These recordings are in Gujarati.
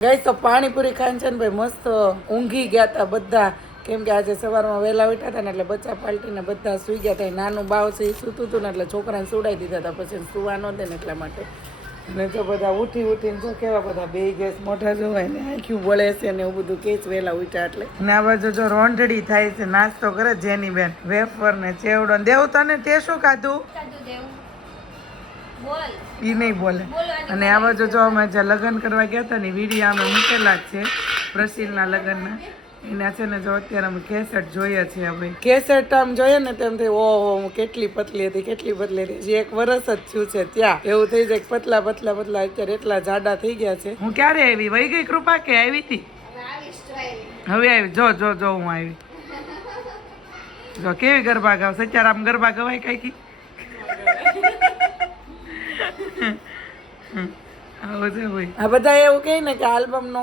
ગઈ તો પાણીપુરી ખાઈને છે ને ભાઈ મસ્ત ઊંઘી ગયા હતા બધા. કેમ કે આજે સવારમાં વહેલા ઉઠ્યા હતા ને એટલે બચ્ચા પાલટીને બધા સુઈ ગયા હતા. નાનું બાવ છે એ સૂતું હતું ને એટલે છોકરાને સુડાઈ દીધા હતા, પછી સુવા ન દે ને એટલા માટે. ને તો બધા ઉઠીને જો કેવા બધા બે ગેસ મોઢા જોવાય ને આંખ્યું બળે છે ને એવું બધું કેસ વહેલા ઉઠ્યા એટલે. ને આ બાજુ જો રોંઢડી થાય છે, નાસ્તો કરે જેની બેન, વેફર ને ચેવડો. દેવ તને તે શું ખાધું? ઈ નહીં બોલે. અને આ બાજુ જો અમે જે લગ્ન કરવા ગયા હતા ને વિડીયો અમે મૂકેલા જ છે પ્રસિલના લગ્નના. એના છે ને જો અત્યારે અમે કેસેટ જોઈએ છીએ ભાઈ. કેસેટ આમ જોઈએ ને તેમ થઈ ઓહો કેટલી પતલી હતી. જે એક વર્ષ જ થયું છે ત્યાં એવું થઈ જાય પતલા અત્યારે એટલા જાડા થઈ ગયા છે. હું ક્યારે આવી? વહી ગઈ કૃપા કે આવી હતી? હવે આવી. જો હું આવી. જો કેવી ગરબા ગાવ સચારામ ગરબા ગવાય કઈ આ બધા એવું કહે ને કે આલ્બમ નો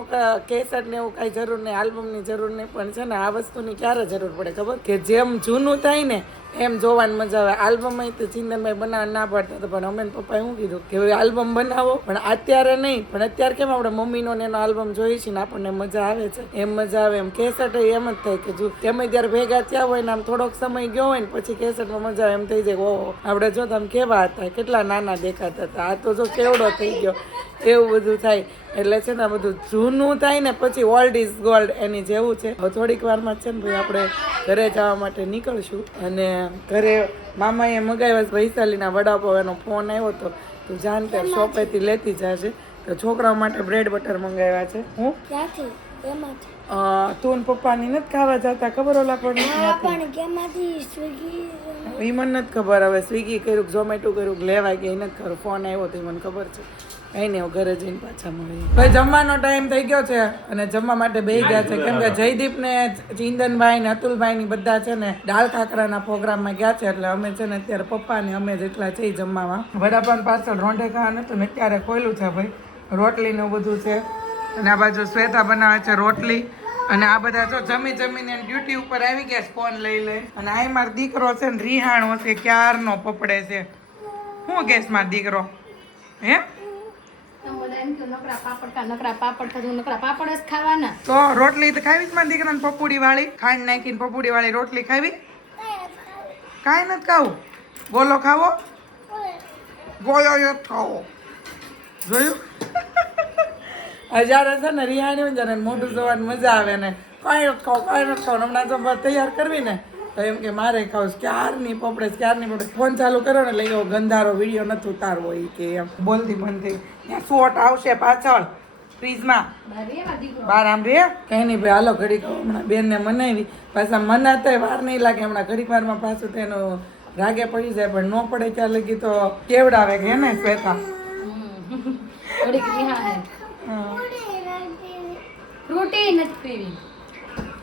કેસેટ ને એવું કઈ જરૂર નહીં, આલ્બમ ની જરૂર નહીં, પણ છે ને આ વસ્તુની ક્યારે જરૂર પડે ખબર? કે જેમ જૂનું થાય ને એમ જોવાની મજા આવે. આલ્બમ તો ચિંતનભાઈ બનાવવા ના પાડતા હતા, પણ અમે પપ્પાએ શું કીધું કે આલ્બમ બનાવો, પણ અત્યારે નહીં. પણ અત્યારે કેમ આપણે મમ્મીનો ને એનો આલ્બમ જોઈએ છીએ ને આપણને મજા આવે છે, એમ મજા આવે. એમ કેસેટ એમ જ થાય કે જો તમે ત્યારે ભેગા થયા હોય ને આમ થોડોક સમય ગયો હોય ને પછી કેસેટમાં મજા આવે. એમ થઈ જાય ઓહો આપણે જો તમે કેવા હતા, કેટલા નાના દેખાતા હતા, આ તો જો કેવડો થઈ ગયો, એવું બધું થાય. એટલે છે ને બધું જૂનું થાય ને પછી ઓલ્ડ ઇઝ ગોલ્ડ એની જેવું છે. હવે થોડીક વારમાં છે ને ભાઈ આપણે ઘરે જવા માટે નીકળશું. અને ઘરે મામાએ મગાવ્યા વૈશાલીના વડાપાવ, એનો ફોન આવ્યો હતો તું જાણ ત્યાં શોપેથી લેતી જશે. તો છોકરાઓ માટે બ્રેડ બટર મંગાવ્યા છે. હું તું પપ્પાની નથી ખાવા જતા ખબર? ઓલા પણ એ મને નથી ખબર. હવે સ્વિગી કર્યું, ઝોમેટો કર્યું, લેવાય કે નથી ખબર. ફોન આવ્યો તો મને ખબર છે. કઈ નહીં ઘરે જઈને પાછા મળીએ. ભાઈ જમવાનો ટાઈમ થઈ ગયો છે અને જમવા માટે બેસી ગયા છે. કેમ કે જયદીપ ને ચિંતનભાઈ ને અતુલભાઈ ની બધા છે ને દાળ ખાખરાના પ્રોગ્રામમાં ગયા છે. એટલે અમે છે ને અત્યારે પપ્પા ને અમે જેટલા છે જમવામાં વડાપાવ પાર્સલ રોંઢે ખાવાનું હતું ને અત્યારે ખોલ્યું છે ભાઈ. રોટલી નું બધું છે અને આ બાજુ શ્વેતા બનાવે છે રોટલી. અને આ બધા જો જમીને ડ્યુટી ઉપર આવી ગયા ફોન લઈ. અને આ મારો દીકરો છે ને રિહાણો છે, ક્યારનો પપડે છે. શું કેસ મારો દીકરો? હે તો રોટલી તો ખાવી જ મારા દીકરાને પપુડી વાળી, ખાંડ નાખીને પપુડી વાળી રોટલી ખાવી? કાંઈ નથી ખાવું. ગોલો ખાવો? ગોલો ખાવો. જોયું? હજાર છે ને રિહાણી હોય ને મોઢું જોવાની મજા આવે ને. કાંઈ નથી ખાવું. હમણાં જો તૈયાર કરવી ને તો એમ કે મારે ખાવું. ક્યારની પપડે ફોન ચાલુ કરો ને લઈ ગંધારો વિડીયો નથી ઉતારવો એ કે એમ બોલતી બંધ થઈ. ત્યાં શોટ આવશે પાછળ ફ્રીજમાં બાર આમ રે કઈ નહીં ભાઈ હાલો ઘડીક. હમણાં બેનને મનાવી પાછા મનાતા વાર નહીં લાગે. હમણાં ઘડીક વારમાં પાછું તેનો રાગે પડી જાય, પણ ન પડે ત્યાં લગી તો કેવડાવે કે ને શ્વેતા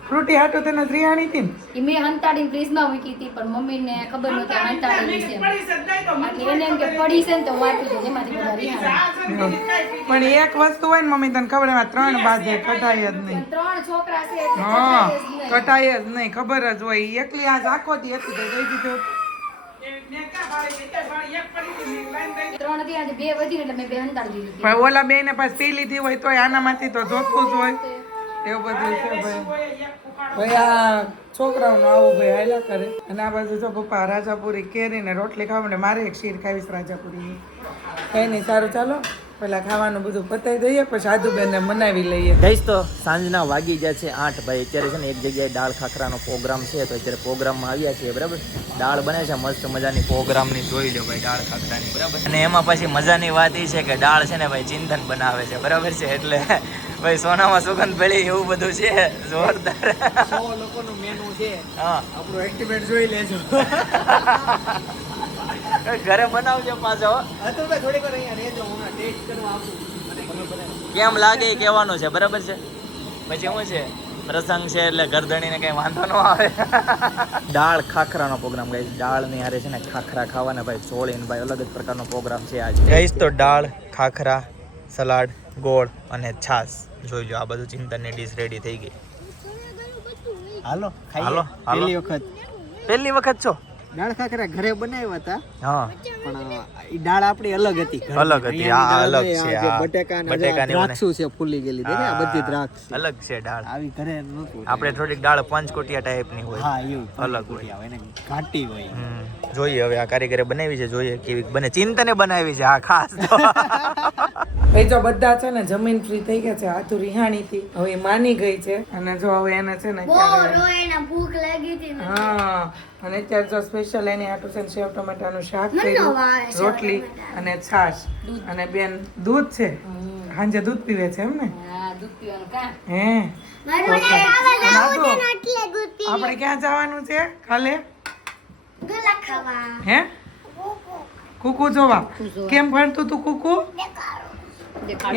ફ્રૂટી હાટો તેને રિહાણી હતી મેં હંતાડીને ફ્રીજમાં મૂકી હતી, પણ મમ્મીને ખબર નહોતી હંતાડી છે એટલે એને એમ કે પડી છે ને તો વાપી દે એમાંથી બધા રિહાણી. પણ એક વસ્તુ હોય ને મમ્મી તને ખબર એમાં 3 બાજે કટાય જ નહીં. 3 છોકરા છે હા કટાય જ નહીં, ખબર જ હોય. એકલી આજ આખો દી હતી તો દઈ દીધો. 3 હતી આજે 2 વધી એટલે મેં 2 હંતાડી દીધી. પણ ઓલા બે ને પાછી પી લીધી હોય તો આનામાંથી તો જોતું જ હોય. એવું બધું છે ભાઈ. આ છોકરાઓનું આવું ભાઈ હાલ્યા કરે. અને આ બાજુ જો પપ્પા રાજાપુરી કેરીને રોટલી ખાવા માટે મારે એક શીર ખાવીશ રાજાપુરી. કઈ નહીં સારું ચાલો પેલા ખાવાનું બધું પતાવી દઈએ પછી આદુબેનને મનાવી લઈએ. ગઈશ તો સાંજના વાગી ગયા છે 8 ભાઈ. અત્યારે છે ને એક જગ્યાએ દાળ ખાખરાનો પ્રોગ્રામ છે તો અત્યારે પ્રોગ્રામમાં આવ્યા છીએ બરાબર. દાળ બને છે મસ્ત મજાની પ્રોગ્રામની, જોઈ લો ભાઈ દાળ ખાખરાની બરાબર. અને એમાં પછી મજાની વાત એ છે કે દાળ છે ને ભાઈ ચિંતન બનાવે છે બરાબર છે. એટલે ભાઈ સોનામાં સુગંધ ભેળી એવું બધું છે જોરદાર. 100 લોકોનું મેનુ છે. હા આપણું એસ્ટિમેટ જોઈ લેજો. ઘરે બનાવજો પાછો. અતુલભાઈ થોડીક વાર અહીંયા રહેજો, હું ટેસ્ટ કરવા આપું. કેમ લાગે એ કહેવાનું છે બરાબર છે. પછી શું છે પ્રસંગ છે એટલે ગરદણીને કઈ વાંધો ન આવે. દાળ ખાખરાનો પ્રોગ્રામ ગાઈસ. દાળ ની હારે છે ને ખાખરા ખાવાના ભાઈ ચોળીને ભાઈ અલગ જ પ્રકારનો પ્રોગ્રામ છે આજે ગાઈસ. તો દાળ ખાખરા સલાડ ગોળ અને છાસ જોઈ લો. આ બધું ચિંતનની ડીશ રેડી થઈ ગઈ. હાલો હાલો પહેલી વખત પહેલી વખત છો? દાળ ખાખરા ઘરે બનાવ્યા હતા હા પણ ઈ દાળ આપણી અલગ હતી ઘરની. અલગ હતી, અહીંયાની આ દાળ અલગ નહીં, છે, આ જે આ બટેકાના જે બટેકાની દ્રાક્ષુ છે ફૂલી ગયેલી દેખાય આ બધી દ્રાક્ષ છે. અલગ છે દાળ. આવી ઘરે નહોતું. આપણે થોડીક દાળ પંચકોટિયા ટાઈપની હોય. હા એવું અલગ હોય. આવે એને ઘાટી હોય. જોઈએ હવે આ કારીગરે બનાવી છે, જોઈએ કેવી બને. ચિંતને બનાવી છે આ ખાસ તો. ભાઈ જો બધા છે ને જમીન ફ્રી થઈ ગયા છે. આ તો રિહાણી હતી, હવે એ માની ગઈ છે અને જો હવે એને છે ને ભૂખ લાગી હતી હા અને અત્યારે જો સ્પેશિયલ એની હાટુ છે ને સેવ ટમેટાનું શાક કર્યું, રોટલી અને છાશ અને બેન દૂધ છે. સાંજે દૂધ પીવે છે એમ ને? હા દૂધ પીવાનું કા હે આપણે ક્યાં જવાનું છે કાલે? હે કુકુ જોવા? કેમ ભણતું તું કુકુ?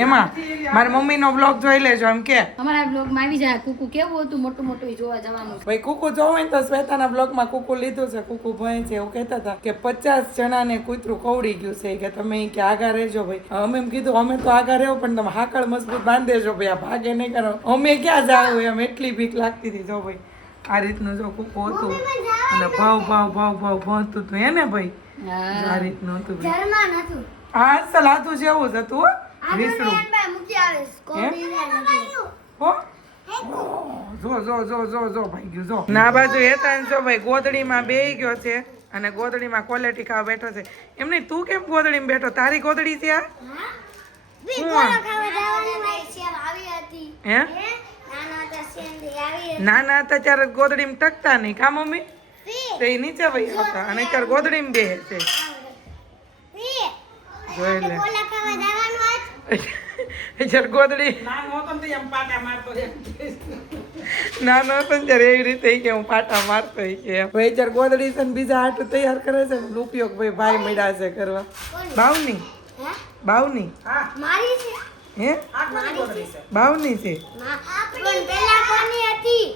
એમાં મારી મમ્મીનો બ્લોગ જોઈ લેજો એમ કે. અમારા બ્લોગમાં આવી જાય કુકુ કેવું હતું મોટું મોટું ઈ જોવા જવાનું. ભાઈ કુકુ જોવે ને તો શ્વેતાના બ્લોગમાં કુકુ લીધું છે. કુકુ ભાઈ છે એવું કહેતા હતા કે 50 જણાને કૂતરું કવડી ગયું છે કે તમે કે આગા રહેજો ભાઈ. અમે એમ કીધું અમે તો આગા રહેવો પણ તમે હાકળ મજબૂત બાંધી દેજો ભાઈ, આ ભાગે નહીં કરો. અમે ક્યાં જાવ એમ એટલી બીક લાગતી હતી. જો ભાઈ આ રીતનું જો કુકુ હતું અને ભાવ ભણતું હતું એને ભાઈ આ રીતનું હતું. આ સલાતું જેવું જ હતું વિસરું. હો? જો ભાઈ ગયું જો. ના બાજુ હેતાન જો ભાઈ ગોદડીમાં બેહી ગયો છે અને ગોદડીમાં ક્વોલિટી ખાવા બેઠો છે. એમ નહીં તું કેમ ગોદડીમાં બેઠો? તારી ગોદડી છે આ? હે? નાના હતા ત્યારે ગોદડીમાં ટકતા નહીં કા મમ્મી? તે નીચે વહી હતા અને અત્યારે ગોદડીમાં બેહે છે. જોઈ લે અત્યારે ગોદડી નાનો હતો ને ત્યારે એવી રીતે કે હું પાટા મારતો કે ભાઈ અત્યારે ગોદડી છે ને બીજા હાટું તૈયાર કરે છે ને ઉપયોગ ભાઈ મળ્યા છે કરવા. બાવની હે બાવની છે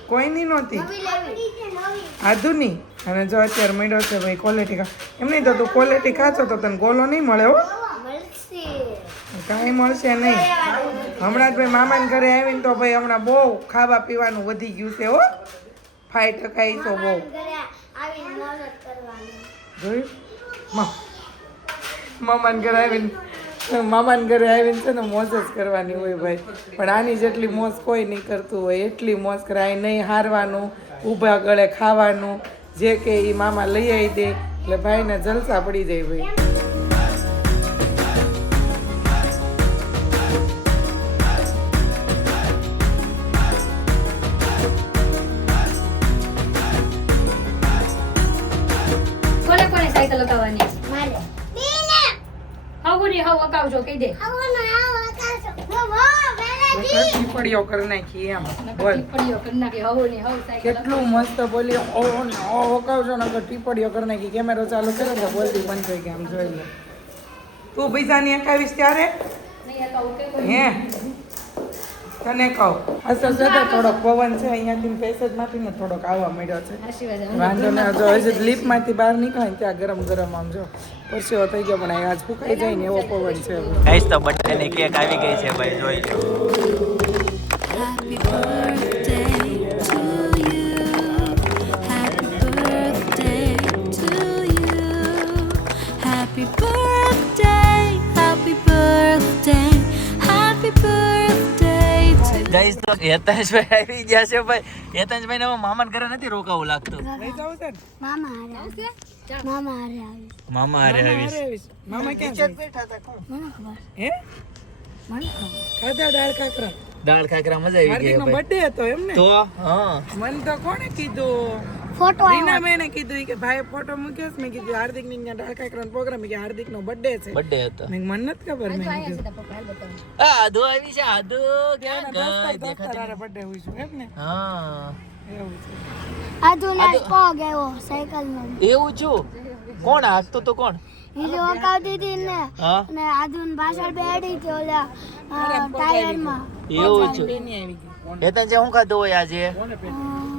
કોઈની નહોતી આધુની. અને જો અત્યારે મળ્યો છે ભાઈ ક્વોલિટી ખા. એમ નહીં તો તું ક્વોલિટી ખાશો તો તને ગોલો નહીં મળે હો, કાંઈ મળશે નહીં. હમણાં જ ભાઈ મામાને ઘરે આવીને તો ભાઈ હમણાં બહુ ખાવા પીવાનું વધી ગયું છે હો. 5% તો બહુ જોયું. મામાને ઘરે આવીને છે ને મોજ જ કરવાની હોય ભાઈ, પણ આની જેટલી મોજ કોઈ નહીં કરતું હોય એટલી મોજ કરાય નહીં. હારવાનું, ઊભા ગળે ખાવાનું, જે કે એ મામા લઈ આવી દે એટલે ભાઈને જલસા પડી જાય ભાઈ. કોને કોને સાયકલ લગાવવાની? હાવ અકાવજો કહી દે. ટીપડીઓ કરી નાખી એમ બોલ. ટીપડીઓ કરી નાખી હાવ ની હાવ સાયકલ. કેટલું મસ્ત બોલ્યો. ઓહો ને ઓહો કહો ને ટીપડીઓ કરી નાખી. કેમેરો ચાલુ કર્યો તો બોલતી બંધ થઈ ગઈ. આમ જોઈ લે તું પૈસાની 21 ત્યારે નહીં અકાવ કે હે તને કહું અસર છે તો થોડોક પવન છે અહીંયાથી પેસેજમાંથી ને થોડોક આવવા મળ્યો છે. આશીર્વાદ વાંધો ના જો હજી લીપમાંથી બહાર નીકળે ને ત્યાં ગરમ ગરમ આમ જો પરસેવો થઈ ગયો પણ આજ ફૂંકાઈ જાય ને એવો પવન છે. ગાઈસ તો બર્થડેની કેક આવી ગઈ છે ભાઈ, જોઈ લો. Happy birthday to you. Happy birthday to you. Happy birthday. Happy birthday. Happy birthday to guys તો હેતાંશભાઈ આવી ગયા છે ભાઈ. હેતાંશભાઈને હવે મામાને ઘરે નથી રોકાવું લાગતું. લઈ જાવ છે ને? મામા હારે આવીશ. મામા હારે આવીશ. આવીશ. મામા ક્યાં છે? બેઠા હતા કોણ? મને ખબર. હે ખાધા દાળ કાકરા. દાળ ખાખરા મજા આવી ગઈ હાર્દિકનો ભાઈ. બર્થડે હતો એમ ને? તો હા મને તો કોણે કીધું? ફોટો રીના બેને કીધું કે ભાઈ ફોટો મૂક્યો છે. મેં કીધું હાર્દિક ની ત્યાં દાળ કાકરાનો પ્રોગ્રામ કે હાર્દિક નો બર્થડે છે. બર્થડે હતો. મેં કીધું, મને નથી ખબર. મેં કીધું આ આદુ આવી છે, આદુ ક્યાં ગઈ દેખાતી તારા બર્થડે હોય છે એમ ને? હા એવું છે. આધુના પગ આવ્યો સાયકલ નો. એવું છું. કોણ હાંકતું તો કોણ? હીરો વકાવતી હતી ને હા અને આધુન પાછળ બેડી હતી ઓલા ટાયર માં. એવું છું. બેની આવી ગઈ. હેતાંશે શું ખાધું હોય આજે?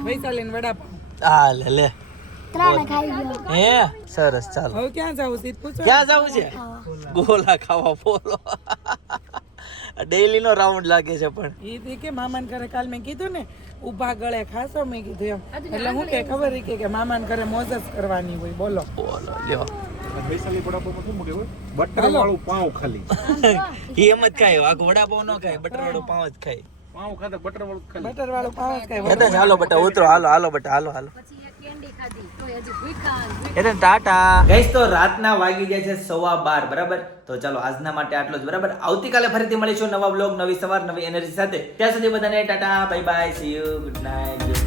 વૈશાલીને વડાપાવ. આ લે લે. ત્રણ ખાઈ ગયો. હે સરસ, ચાલો. હવે ક્યાં જાવું છે? પૂછો. ક્યાં જવું છે? ગોલા ખાવા બોલો. ડેઈલી નો રાઉન્ડ લાગે છે પણ ઈ થી કે મામાને ઘરે કાલ મેં કીધું ને ઊભા ગળે ખાસો મેં કીધું એમ એટલે હું કે ખબર ઈ કે મામાને ઘરે મોજ જ કરવાની હોય બોલો બોલો લ્યો વૈશાલી વડાપાવમાં શું મૂકે બટર વાળું પાવ ખાલી ઈ એમ જ ખાય આખો વડાપાવ ન ખાય બટર વાળું પાવ જ ખાય પાવ ખાતા બટર વાળું ખાલી બટર વાળું પાવ જ ખાય એ તો હાલો બટા ઉતરો હાલો બટા હાલો પછી એક કેન્ડી ખાધી તો હજી ભૂખા એટલે ટાટા ગાઈસ તો રાતના વાગી ગયા છે 12:15 બરાબર તો ચાલો આજના માટે આટલો જ બરાબર આવતીકાલે ફરીથી મળીશું નવા બ્લોગ નવી સવાર નવી એનર્જી સાથે ત્યાં સુધી બધાને Tata bye bye see you good night